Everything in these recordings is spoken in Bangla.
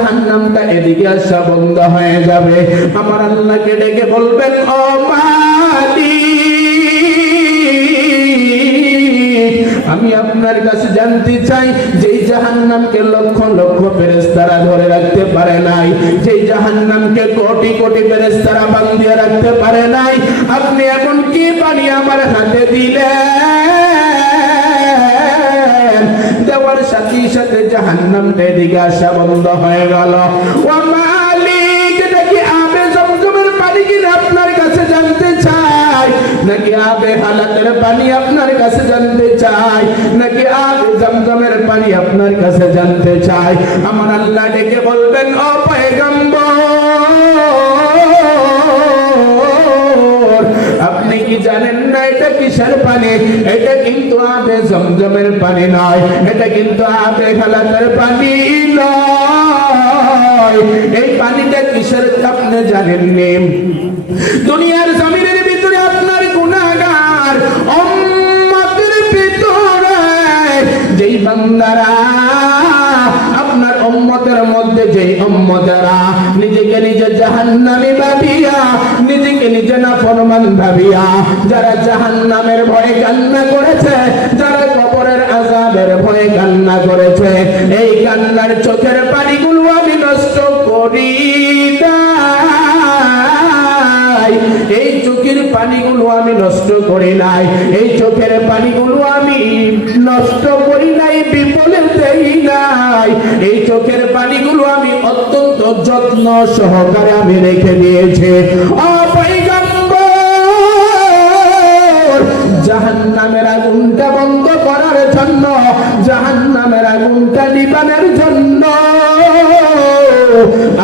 জাহান্নামটা এদিকে আসা বন্ধ হয়ে যাবে। আমার আল্লাহকে ডেকে বলবেন, ও মালিক আমি আপনার কাছে জানতে চাই যে জাহান্নামকে লক্ষ লক্ষ ফেরেশতারা ধরে রাখতে পারে নাই যে জাহান্নামকে কোটি কোটি ফেরেশতারা বান্ধিয়ে রাখতে পারে নাই, আপনি এখন কি পানি আমার হাতে দিলেন? সাথে সাথে জাহান্নাম আসা বন্ধ হয়ে গেল। নাকি আবে হালাতের পানি আপনার কাছে জানতে চাই? নাকি আবে জমজমের পানি আপনার কাছে জানতে চাই? আমার আল্লাহ ডেকে বলবেন, ও পয়গম্বর জানেন না, এটা কিসের পানি? এটা কিন্তু জমজমের পানি নয়, এটা কিন্তু খালাতের পানি নয়। এই পানিটা কিসের আপনি জানেননি দুনিয়ার জমিনের ভিতরে আপনার গুণাগার উম্মতের ভিতরে যেই বান্দারা, আপনার উম্মতের মধ্যে যে উম্মতেরা নিজেকে নিজে জাহান্নামী ভাবিয়া, নিজেকে নিজে না ফরমান ভাবিয়া, যারা জাহান্নামের ভয়ে কান্না করেছে, যারা কবরের আজাবের ভয়ে কান্না করেছে, এই কান্নার চোখের পানিগুলো আমি নষ্ট করি এই চোখের পানিগুলো আমি নষ্ট করি নাই। এই চোখের পানিগুলো আমি নষ্ট করি নাই বিপলে দেই নাই। যত্ন সহকারে আমি রেখে দিয়েছি। জাহান্নামের আগুনটা বন্ধ করার জন্য, জাহান্নামের আগুনটা নিবানের জন্য।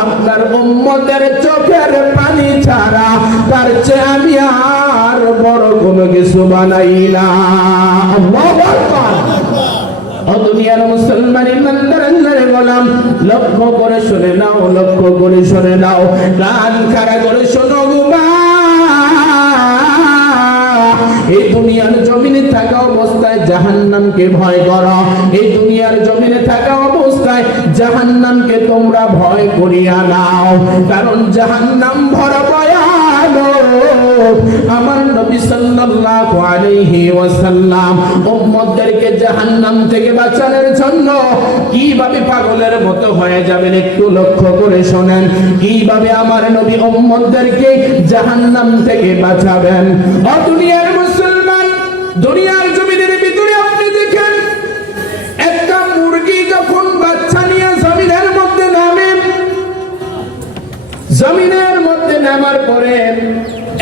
আপনার উম্মতের চোখের পানি ছাড়া তার চেয়ে আমি আর বড় কোনো কিছু বানাই না। আল্লাহু আকবার। ও দুনিয়ার গোলাম লক্ষ্য করে শুনে নাও, লক্ষ্য করে শুনে নাও। কান খাড়া করে শোনো এই দুনিয়ার জমিনে থাকা অবস্থায় জাহান্নামকে ভয় করো। এই দুনিয়ার জমিনে থাকা অবস্থায় জাহান্নামকে তোমরা ভয় করিয়া নাও। কারণ জাহান্নাম ভরা ভয়ানক আমার নবী সাল্লাল্লাহু আলাইহি ওয়াসাল্লাম উম্মতদেরকে জাহান্নাম থেকে বাঁচানোর জন্য কীভাবে পাগলের মতো হয়ে যাবেন একটু লক্ষ্য করে শোনেন। কীভাবে আমার নবী উম্মতদেরকে জাহান্নাম থেকে বাঁচাবেন? ও দুনিয়ার মুসলমান, দুনিয়ার ভিতরে দেখেন, একটা মুরগি মধ্যে জমিনের মধ্যে নামার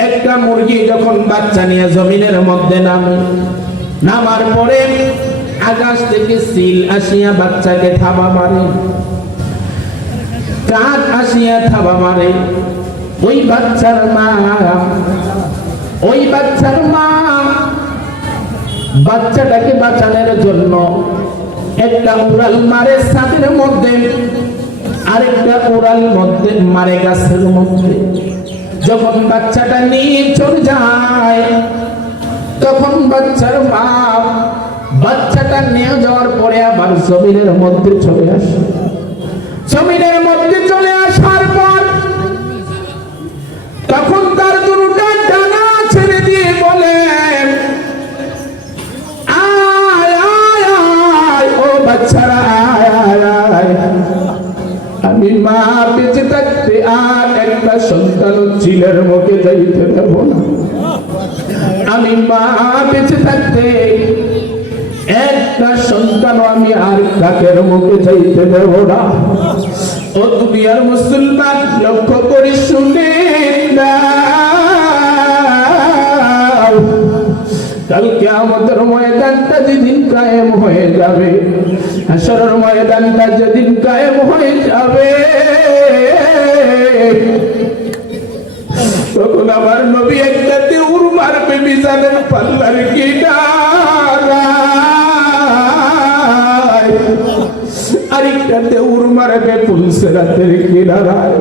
একটা মুরগি যখন বাচ্চা নিয়ে জমিনের মধ্যে নামে, নামার পরে আকাশ থেকে সিল আসিয়া বাচ্চাকে থাবা মারে। কাক আসিয়া থাবা মারে। ওই বাচ্চার মা, ওই বাচ্চার মা, বাচ্চাটাকে বাঁচানোর জন্য একটা উড়াল মারে ছাদের মধ্যে, আরেকটা উড়াল মধ্যে মারে গাছের মধ্যে। যখন বাচ্চাটা নিয়ে চলে যায়, তখন বাচ্চার মা বাচ্চাটা নিয়ে যাওয়ার পরে আবার জমিনের মধ্যে চলে আসে। জমিনের মধ্যে চলে আসার পর তখন তার দুটা ডানা ছেড়ে দিয়ে বলে, আয় আয় ও বাচ্চারা, আয় আয় আয়। আমি মা বেঁচে থাকতে আর একটা সন্তান চিলের মুখে যাইতে দেব না। আমি মা বেঁচে থাকতে একটা সন্তান আমি আর কাকের মুখে যাইতে দেব না ও তুমি আর মুসলমান লক্ষ্য করে শুনে। কালকে আমাদের ময়দানটা যেদিন কায়েম হয়ে যাবে, হাসরের ময়দানটা যেদিন কায়েম হয়ে যাবে, তখন আমার নবী একটা দেউর মারবে বিজানের পাল্লার কিনারায় আরেকটা দেউর মারবে পুলসেরাতের কিনারায়।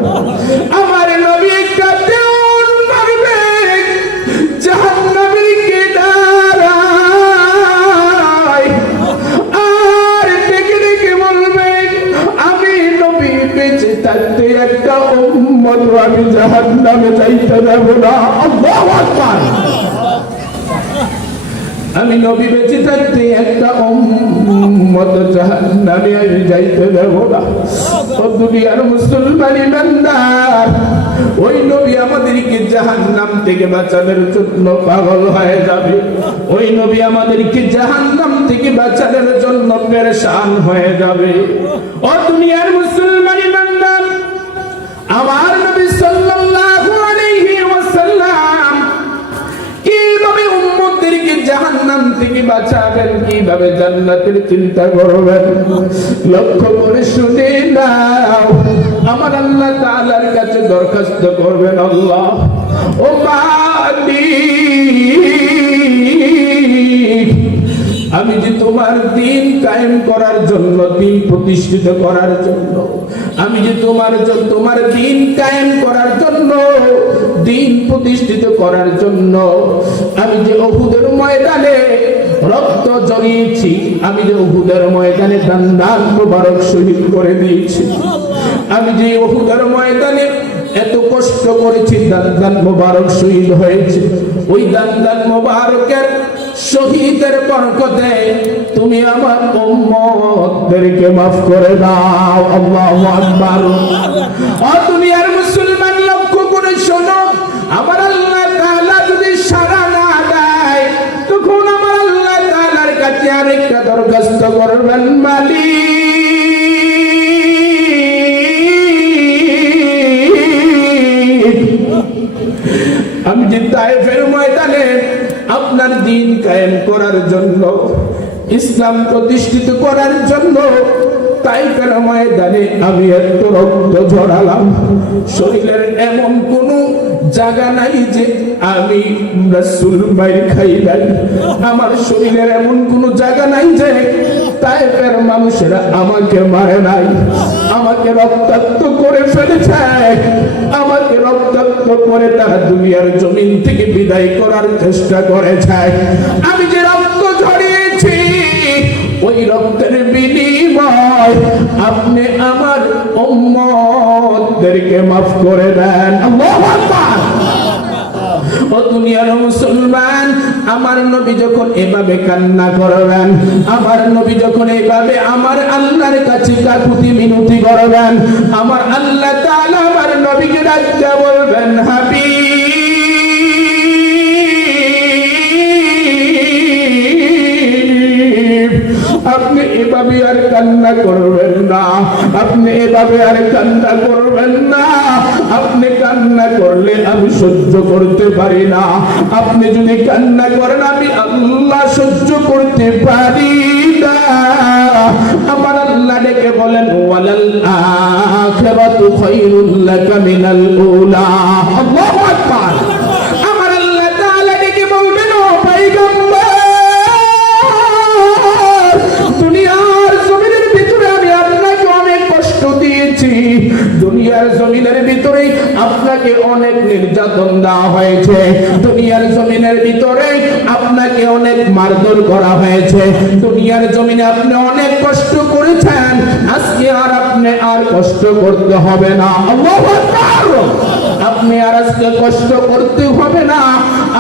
আমার নবী একটা দেউর মারবে জাহান্নামের কিনারায়। আর ডেকে ডেকে বলবে, আমি নবী বেঁচে থাকতে একটা উম্মত, আমি জাহান্নামে যাইতে দেব না। আল্লাহু আকবার। আমি নবী বেঁচে থাকতে একটা উম্মত জাহান্নামে আমি যাইতে দেব না। ও দুনিয়ার মুসলমান ইমানদার ওই নবী আমাদেরকে জাহান্নাম থেকে বাঁচানোর জন্য পাগল হয়ে যাবে। ওই নবী আমাদেরকে জাহান্নাম থেকে বাঁচানোর জন্য পেরেশান হয়ে যাবে। ও দুনিয়ার মুসলমান ইমানদার আমার জাহান্নাম থেকে বাঁচাবেন কীভাবে? জান্নাতের চিন্তা করবেন। লক্ষ্য করে শুনে নাও। আমার আল্লাহ তাআলার কাছে দরখাস্ত করবেন আল্লাহ। ও আমি যে তোমার দিন কায়েম করার জন্য, দিন প্রতিষ্ঠিত করার জন্য, আমি যে তোমার তোমার দিন কায়েম করার জন্য দিন প্রতিষ্ঠিত করার জন্য আমি যে অহুদের ময়দানে রক্ত জড়িয়েছি, আমি যে অহুদের ময়দানে দান দান মুবারক শহীদ করে দিয়েছি। আমি যে অহুদের ময়দানে এত কষ্ট করেছি দান দান মোবারক শহীদ হয়েছে। ওই দান দান মোবারকের শহীদের বরকতে তুমি আমার উম্মতদেরকে মাফ করে দাও। আল্লাহু আকবার। ও দুনিয়ার করার জন্য, ইসলাম প্রতিষ্ঠিত করার জন্য তাইফের ময়দানে আমি এত রক্ত ঝরালাম। শরীরের এমন কোন জায়গা নাই যে আমি রাসূল মাইর খাই নাই আমার শরীরের এমন কোন জায়গা নাই যে তাইফের মানুষেরা আমাকে মারে নাই। আমাকে রক্তাক্ত করে ফেলেছে। আমাকে রক্তাক্ত করে তারা দুনিয়ার জমিন থেকে বিদায় করার চেষ্টা করেছে। আমি যে রক্ত ঝরিয়েছি, ওই রক্তের বিনিময় আপনি আমার উম্মতদেরকে মাফ করে দেন। আল্লাহু আকবার। দুনিয়ার মুসলমান, আমার নবী যখন এভাবে কান্না করবেন, আমার নবী যখন এভাবে আমার আল্লাহর কাছে কাকুতি মিনতি করবেন, আমার আল্লাহ তাআলা আমার নবীকে ডাকতে বলবেন, হাবিব। আপনি এভাবে আর কান্না করবেন না। আপনি এভাবে আর কান্না করবেন না। আপনি কান্না করলে আমি সহ্য করতে পারি না। আপনি যদি কান্না করেন, আমি আল্লাহ সহ্য করতে পারি না। আমার আল্লাহ ডেকে বলেন, ওয়ালাল আখিরাতু খায়রুল লাকা মিনাল উলা। আপনাকে অনেক নির্যাতন দেওয়া হয়েছে। দুনিয়ার জমিনের ভিতরে আপনাকে অনেক মারধর করা হয়েছে। দুনিয়ার জমিনে আপনি অনেক কষ্ট করেছেন। আজকে আর আপনি আর কষ্ট করতে হবে না। আপনি আর আজকে কষ্ট করতে হবে না।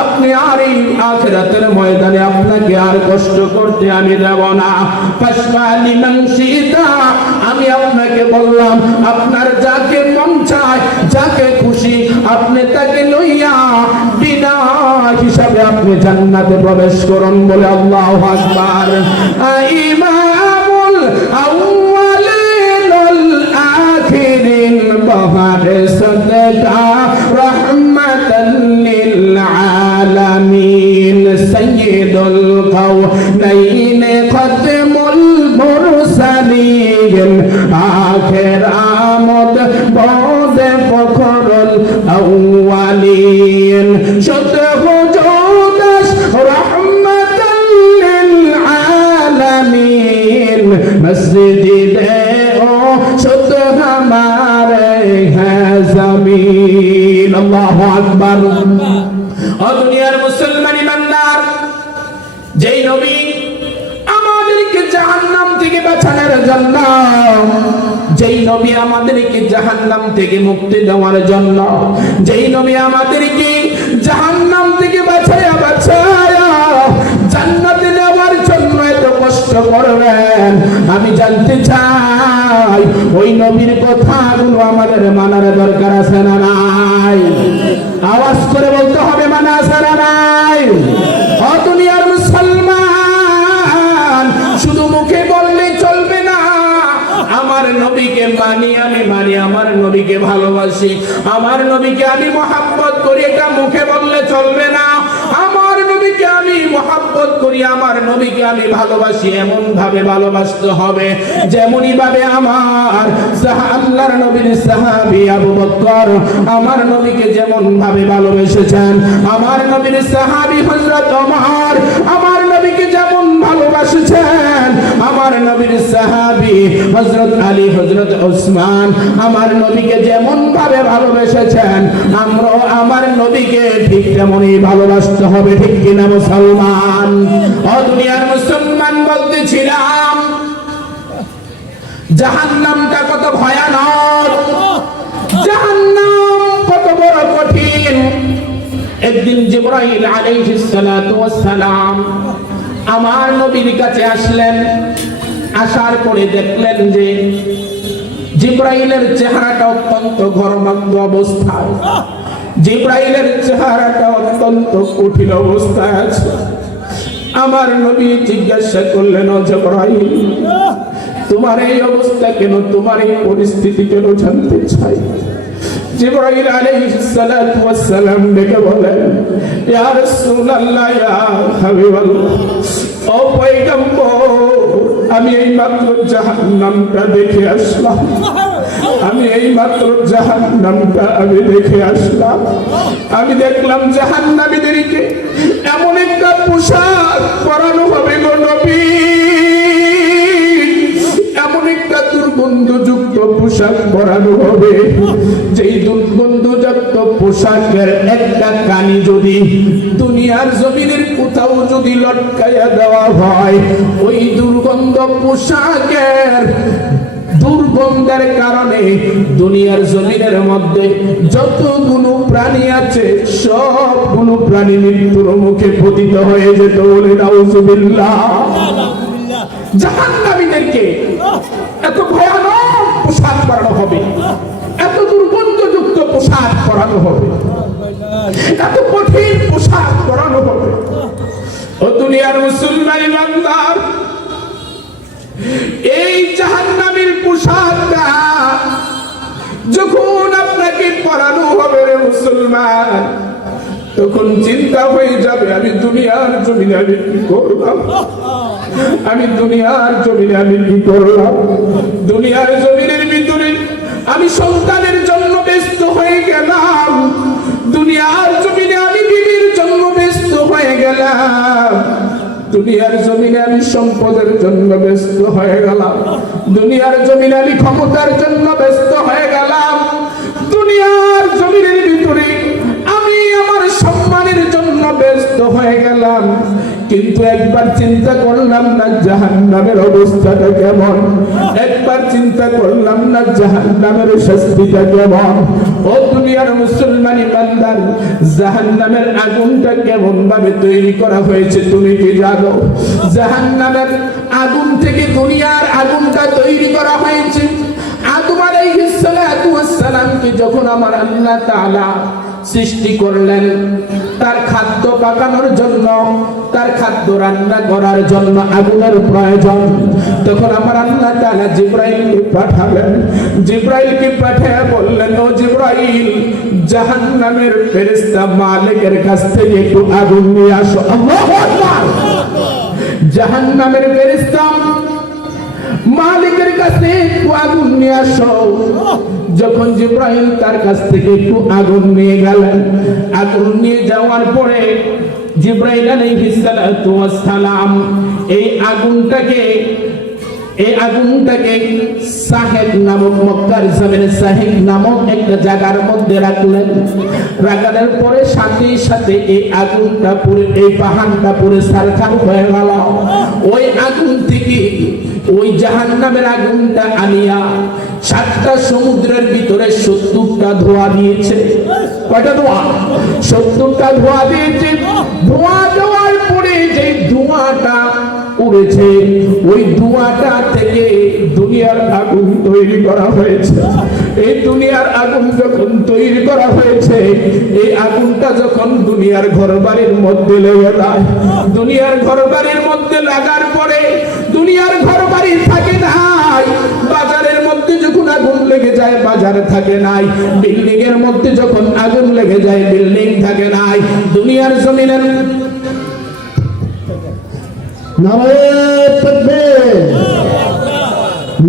আপনি আর এই আখেরাতের ময়দানে আপনাকে আর কষ্ট করতে আমি দেব না। আমি আপনাকে বললাম, আপনার যাকে মন চায়, যাকে আপনি তাকে লইয়া বিনা হিসাবে আপনি জান্নাতে প্রবেশ করুন বলে আল্লাহু আকবার। ইমামুল আউয়ালিন ওয়াল আখিরিন বাহার সাদকা রাহমাতাল লিল আলামিন। সাইয়্যিদুল আমিন মসজিদে ও সত হামারে হ্যাঁ জমিন। আল্লাহু আকবার। ও দুনিয়ার মুসলমান ইমানদার, যেই নবী আমাদেরকে জাহান্নাম থেকে বাঁচানোর জন্য, যেই নবী আমাদেরকে জাহান্নাম থেকে মুক্তি দেওয়ার জন্য, যেই নবী আমাদেরকে জাহান্নাম থেকে বাঁচায় বাঁচায় কষ্ট করবেন, আমি জানতে চাই, ওই নবীর কথাগুলো আমাদের মানার দরকার আছে না নাই? আওয়াজ করে বলতে হবে, মানা আছে না নাই? ও দুনিয়ার মুসলমান, শুধু মুখে বললে চলবে না। আমার নবীকে মানি, আমি মানি, আমার নবীকে ভালোবাসি। আমার নবীকে আমি মহাব্বত করি, এটা মুখে বললে চলবে না। নবীকে আমি মহাব্বত করি আমার নবীকে আমি ভালোবাসি এমন ভাবে ভালোবাসতে হবে যেমনই ভাবে আমার আল্লাহর নবীর সাহাবি আবু বকর আমার নবীকে যেমন ভাবে ভালোবেসেছেন, আমার নবীর সাহাবি হযরত ওমর আমার নবীকে যেমন ভালোবাসেছেন আমার নবীর সাহাবী হযরত আলী, হযরত ওসমান আমার নবীকে যেমন ভাবে ভালোবেসেছেন, আমরাও আমার নবীকে ঠিক তেমনই ভালোবাসতে হবে, ঠিক কিনা মুসলমান? ও দুনিয়ার মুসলমান বলতেছিলাম? জাহান্নামটা কত ভয়ানক, জাহান্নাম কত বড় কঠিন। একদিন জিব্রাইল আলাইহিস সালাতু ওয়াস সালাম আমার নবীর কাছে আসলেন। পরে দেখলেন যে জিব্রাইলের চেহারাটা অত্যন্ত ঘরমাগ্য অবস্থায়। জিব্রাইলের চেহারাটা অত্যন্ত কঠিন অবস্থায় আছে। আমার নবী জিজ্ঞাসা করলেন জিব্রাইল, তোমার এই অবস্থা কেন? তোমার এই পরিস্থিতি কেন জানতে চাই? জিব্রাইল আলাইহিস সালাতু ওয়াস সালাম ডেকে বলেন, ইয়া রাসূলুল্লাহ, ইয়া হাবিবাল্লাহ, ও পয়গম্বর আমি এই মাত্র জাহান্নামটা দেখে আসলাম। আমি এই মাত্র জাহান্নামটা আমি দেখে আসলাম। আমি দেখলাম জাহান্নামীদেরকে এমন একটা পোশাক পরানো হবে গো নবী। দুর্গন্ধযুক্ত পোশাক পরানো হবে। যেই দুর্গন্ধযুক্ত পোশাকের একটা কানি যদি দুনিয়ার জমিনের কোথাও যদি লটকাইয়া দেওয়া হয়, ওই দুর্গন্ধ পোশাকের দুর্গন্ধের কারণে দুনিয়ার জমিনের মধ্যে যতগুলো প্রাণী আছে, সবগুলো প্রাণী মৃত্যুর মুখে পতিত হয়ে যেত বলে নাউজুবিল্লাহ। জাহান্নামীদেরকে এত ভয়ানক পোশাক পরানো হবে। এত দুর্গন্ধযুক্ত পোশাক পরানো হবে। এত কঠিন পোশাক পরানো হবে। ও দুনিয়ার মুসলমান ইমানদার এই জাহান্নামীর পোশাকটা যখন আপনাকে পরানো হবে রে মুসলমান, তখন চিন্তা হয়ে যাবে, আমি দুনিয়ার জমিনে আমি কি করলাম আমি দুনিয়ার জমিনে আমি কি দুনিয়ার জমিনের ভিতরে আমি সন্তানের জন্য ব্যস্ত হয়ে গেলাম। দুনিয়ার জমিনে আমি বিবির জন্য ব্যস্ত হয়ে গেলাম। দুনিয়ার জমিনে আমি সম্পদের জন্য ব্যস্ত হয়ে গেলাম। দুনিয়ার জমিনে আমি ক্ষমতার জন্য একবার চিন্তা করলাম না জাহান নামের অবস্থাটা কেমন? একবার চিন্তা করলাম না জাহান নামের শাস্তিটা কেমন? ও দুনিয়ার মুসলমান ইমানদার জাহান নামের আগুনটা কেমন ভাবে তৈরি করা হয়েছে তুমি কি জানো? জাহান নামের আগুন থেকে দুনিয়ার আগুনটা তৈরি করা হয়েছে। আদম আলাইহিস সালাতু ওয়াস সালামকে যখন আমার আল্লাহ তাআলা সৃষ্টি করলেন। তার খাদ্য পাকানোর জন্য, তার খাদ্য রান্না করার জন্য আগুনের প্রয়োজন। তখন আমার আল্লাহ তাআলা জিব্রাইলকে পাঠালেন। জিব্রাইলকে পাঠিয়ে বললেন, ও জিব্রাইল, জাহান্নামের ফেরেশতা মালিকের কাছ থেকে একটু আগুন নিয়ে আসো। আল্লাহু আকবার! জাহান্নামের ফেরেশতা মালিকের কাছে একটু আগুন নিয়ে আসো। যখন জিব্রাহিম তার কাছ থেকে একটু আগুন নিয়ে গেলেন আগুন নিয়ে যাওয়ার পরে জিব্রাইল আলাইহিস সালাতু ওয়াস সালাম এই আগুনটাকে এই আগুনটাকে সাহেব নামক মক্কার জমিনে, সাহেব নামক একটা জায়গার মধ্যে রাখলেন। রাখানোর পরে সাথে সাথে এই আগুনটা পুরে, এই পাহাড়টা পুরে সারখান হয়ে গেল। ওই আগুন থেকে ওই জাহান্নামের আগুনটা আনিয়া সাতটা সমুদ্রের ভিতরে সত্তরটা ধোয়া দিয়েছে। কয়টা ধোয়া? সত্তরটা ধোয়া দিয়েছে। ধোয়া দেওয়ার পরে যে ধোঁয়াটা উড়েছে, ওই ধোঁয়াটা থেকে দুনিয়ার আগুন তৈরি করা হয়েছে। এই দুনিয়ার আগুন যখন তৈরি করা হয়েছে, এই আগুনটা যখন দুনিয়ার ঘরবাড়ির মধ্যে লেগে যায়, দুনিয়ার ঘরবাড়ির মধ্যে লাগার পরে দুনিয়ার ঘরবাড়ি থাকে নাই, বাজারের মধ্যে যখন আগুন লেগে যায়, বাজার থাকে নাই। বিল্ডিং এর মধ্যে যখন আগুন লেগে যায়, বিল্ডিং থাকে নাই। দুনিয়ার জমিনের নারায়ণ তাকবীর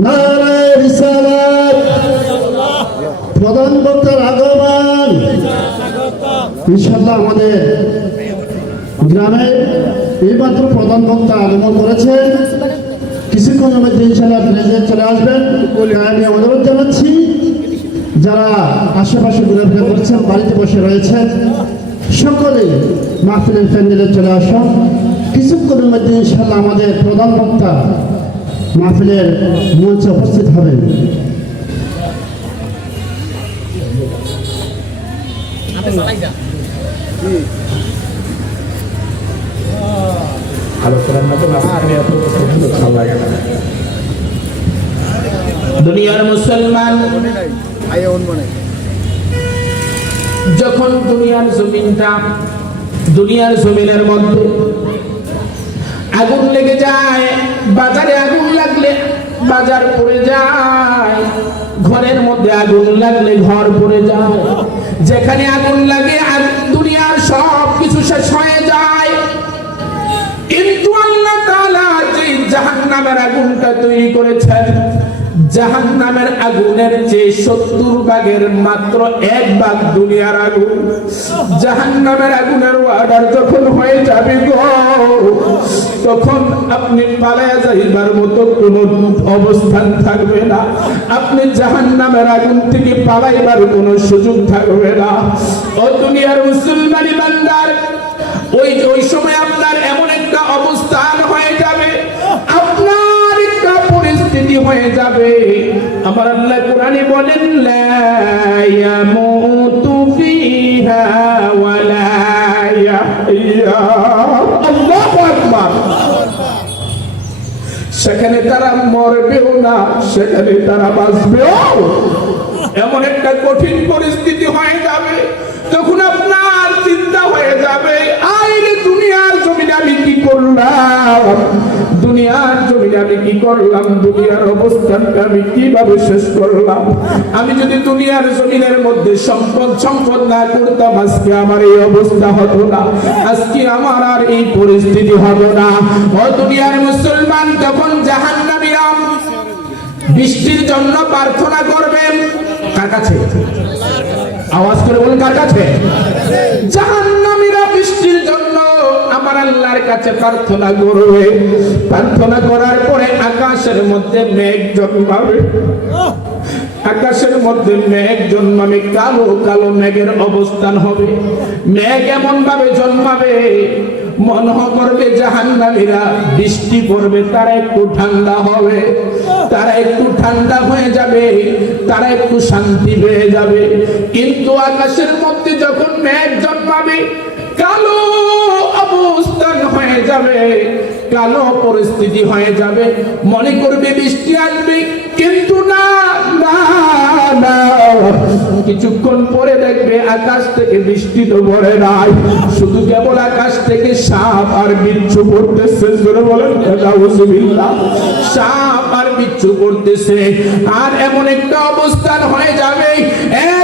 নারায়ণ রিসালাত। প্রধান বক্তার আগমন। আমাদের গ্রামে এইমাত্র প্রধান বক্তা আগমন করেছেন। কিছুক্ষণের মধ্যে চলে আসবেন। আমি অনুরোধ যারা আশেপাশে ঘোরাফেরা করছেন, বাড়িতে বসে রয়েছেন সকলেই মাহফিলের প্যান্ডেলে চলে আসুন কিছুক্ষণের মধ্যে ইনশাল্লাহ আমাদের প্রধান বক্তা মাহফিলের মঞ্চে উপস্থিত হবেন। দুনিয়ার মুসলমান যখন দুনিয়ার জমিনটা, দুনিয়ার জমিনের মধ্যে আগুন লেগে যায়, বাজারে আগুন লাগলে বাজার পড়ে যায়, ঘরের মধ্যে আগুন লাগলে ঘর পড়ে যায়, যেখানে আগুন লাগে আর জাহান্নামের আগুনটা তৈরি করেছেন। জাহান্নামের আগুনের যে সত্তর ভাগের মাত্র এক ভাগ দুনিয়ার আগুন। জাহান্নামের আগুনের অর্ডার যখন হয়ে যাবে গো, তখন আপনি পালায়া যাইবার মতো কোনো অবস্থান থাকবে না। আপনি জাহান্নামের আগুন থেকে পালাইবার কোনো সুযোগ থাকবে না। আমার আল্লাহ কোরআনে বলেন সেখানে তারা মরবেও না, সেখানে তারা বাঁচবেও। এমন একটা কঠিন পরিস্থিতি হয়ে যাবে তখন আপনার চিন্তা হয়ে যাবে আইরে দুনিয়ার জমিনে আমি কি করলাম? দুনিয়ার জমিনে আমি কি করলাম? দুনিয়ার অবস্থানটা আমি কীভাবে শেষ করলাম? আমি যদি দুনিয়ার জমিনের মধ্যে সম্পদ সম্পদ না করতাম, আজকে আমার এই অবস্থা হতো না। আজকে আমার আর এই পরিস্থিতি হতো না। ও দুনিয়ার মুসলমান তখন জাহান্নামীরা বৃষ্টির জন্য প্রার্থনা করবেন কার কাছে? আওয়াজ করে বলুন, কার কাছে? জাহান্নামীরা কাছে প্রার্থনা করবে। প্রার্থনা করার পরে আকাশের মধ্যে মেঘ জন্মাবে। আকাশের মধ্যে মেঘ জন্মাবে, কালো কালো মেঘের অবস্থান হবে। মেঘ এমন ভাবে জন্মাবে মনে করবে জাহান্নামীরা, বৃষ্টি পড়বে, তারা একটু ঠান্ডা হবে। তারা একটু ঠান্ডা হয়ে যাবে, তারা একটু শান্তি পেয়ে যাবে। কিন্তু আকাশের মধ্যে যখন মেঘ জন্মাবে হয়ে যাবে, কালো পরিস্থিতি হয়ে যাবে। মনে করবে বৃষ্টি আসবে, কিন্তু না কিছুক্ষণ পরে দেখবে আকাশ থেকে বৃষ্টি তো পড়ে নাই। শুধু কেবল আকাশ থেকে সাপ আর বিচ্ছু পড়তেছে। সাপ আর বিচ্ছু পড়তেছে। আর এমন একটা অবস্থান হয়ে যাবে, এক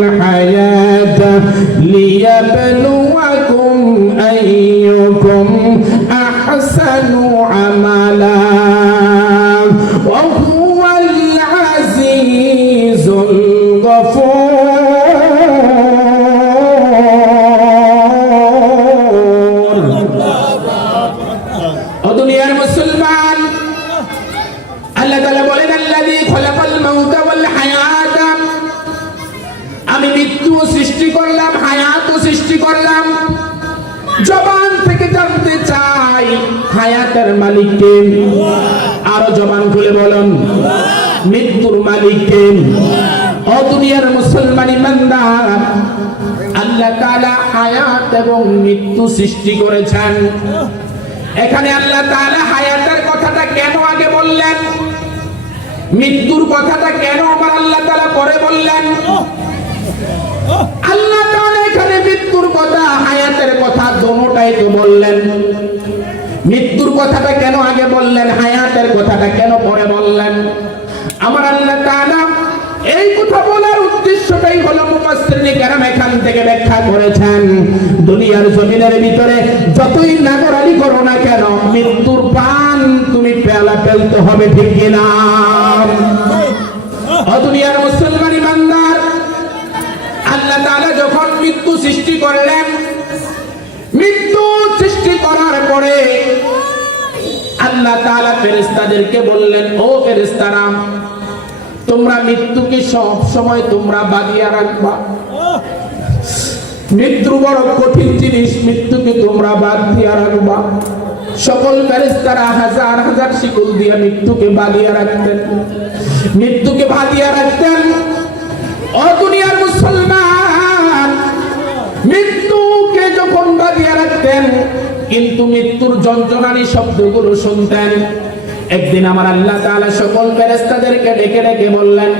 ليبلوكم أيكم أحسن عملاً. মালিককে আরও জবান খুলে মৃত্যুর মালিককে ও দুনিয়ার মুসলমান ইমানদার আল্লাহ হায়াত এবং মৃত্যু সৃষ্টি করেছেন। এখানে আল্লাহ তাআলা হায়াতের কথাটা কেন আগে বললেন? মৃত্যুর কথাটা কেন আবার আল্লাহ তাআলা পরে বললেন? আল্লাহ তাআলা এখানে মৃত্যুর কথা, হায়াতের কথা, দোনোটাই তো বললেন। মৃত্যুর কথাটা কেন আগে বললেন? হায়াতের কথাটা কেন পরে বললেন? আমার আল্লাহ তাআলা এই কথা বলার উদ্দেশ্যটাই হলো মুফাসসিরিনে কেরাম এখান থেকে ব্যাখ্যা করেছেন। দুনিয়ার জমিনের ভিতরে যতই নাগরালি করো না কেন, মৃত্যুর পান তুমি পেলা ফেলতে হবে, ঠিক কিনা দুনিয়ার মুসলমান ইমানদার আল্লাহ তাআলা যখন মৃত্যু সৃষ্টি করলেন, মৃত্যু সৃষ্টি করার পরে আল্লাহ বললেন, ও তোমরা মৃত্যুকে সব সময় তোমরা বাদিয়া রাখবা। মৃত্যু বড় কঠিন জিনিস, মৃত্যুকে তোমরা বাদ দিয়া রাখবা। সকল হাজার হাজার শিকল দিয়ে মৃত্যুকে বাদিয়া রাখতেন। মৃত্যুকে বাদিয়া রাখতেন। ও দুনিয়ার মুসলমান মৃত্যুকে যখন বাদিয়া রাখতেন, কিন্তু মৃত্যুর যন্ত্রণারী শব্দগুলো শুনতেন। একদিন আমার আল্লাহ তাআলা সকল ফেরেশতাদেরকে ডেকে ডেকে বললেন,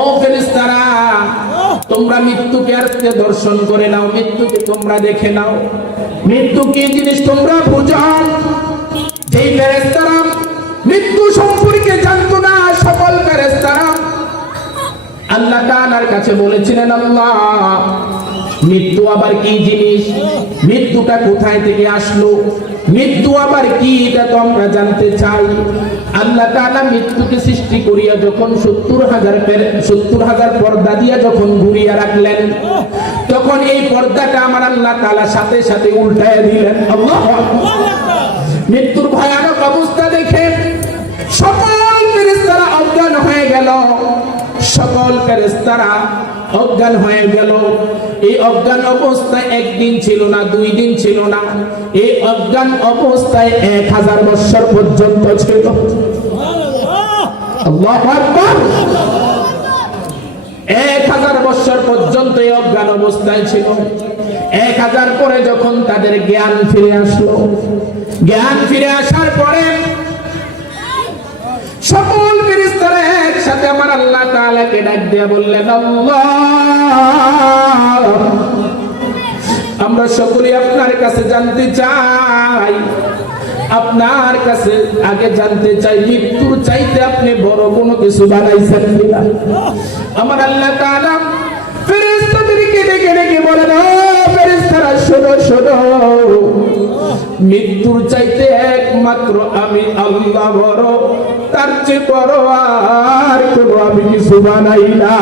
ও ফেরেশতারা, তোমরা মৃত্যুকে আজকে দর্শন করে নাও? মৃত্যুকে তোমরা দেখে নাও। মৃত্যু কি জিনিস তোমরা বুঝো? যেই ফেরেশতারা মৃত্যু সম্পর্কে জানতো না, সকল ফেরেশতারা আল্লাহ তাআলার কাছে বলেছিলেন, আল্লাহ মৃত্যু আবার কি জিনিস? মৃত্যুটা কোথায় থেকে আসলো? মৃত্যু আবার কি এটা তো আমরা জানতে চাই। আল্লাহ তাআলা মৃত্যুকে সৃষ্টি করিয়া যখন সত্তর হাজার সত্তর হাজার পর্দা দিয়া যখন ঘুরিয়া রাখলেন, তখন এই পর্দাটা আমার আল্লাহ তাআলা সাথে সাথে উল্টায় দিলেন। আল্লাহু ফেরেশতারা অজ্ঞান হয়ে গেল। এই অজ্ঞান অবস্থায় একদিন ছিল না, দুই দিন ছিল না। এই অজ্ঞান অবস্থায় এক হাজার বছর পর্যন্ত ছিল। এক হাজার বছর পর্যন্ত এই অজ্ঞান অবস্থায় ছিল। এক হাজার পরে যখন তাদের জ্ঞান ফিরে আসলো। জ্ঞান ফিরে আসার পরে সকল ফেরেশতারা একসাথে আমার আল্লাহ তাআলাকে ডাক দিয়ে বললেন, আল্লাহ, আমরা সকলে আপনার কাছে জানতে চাই। আপনার কাছে আগে জানতে চাই, মৃত্যুর চাইতে আপনি বড় কোনো কিছু বানাইছেন কিনা? আমার আল্লাহ তাআলা ফেরেশতাদেরকে ডেকে ডেকে বলেন, ও ফেরেশতারা, শোনো শোনো। মৃত্যুর চাইতে একমাত্র আমি আল্লাহ বড়। তার চেয়ে বড় আর কোন আমি কিছু বানাই না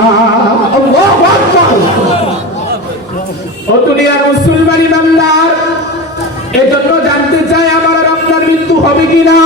ও দুনিয়ার মুসলমান ইমানদার এজন্য জানতে চাই আমার আপনার মৃত্যু হবে কি না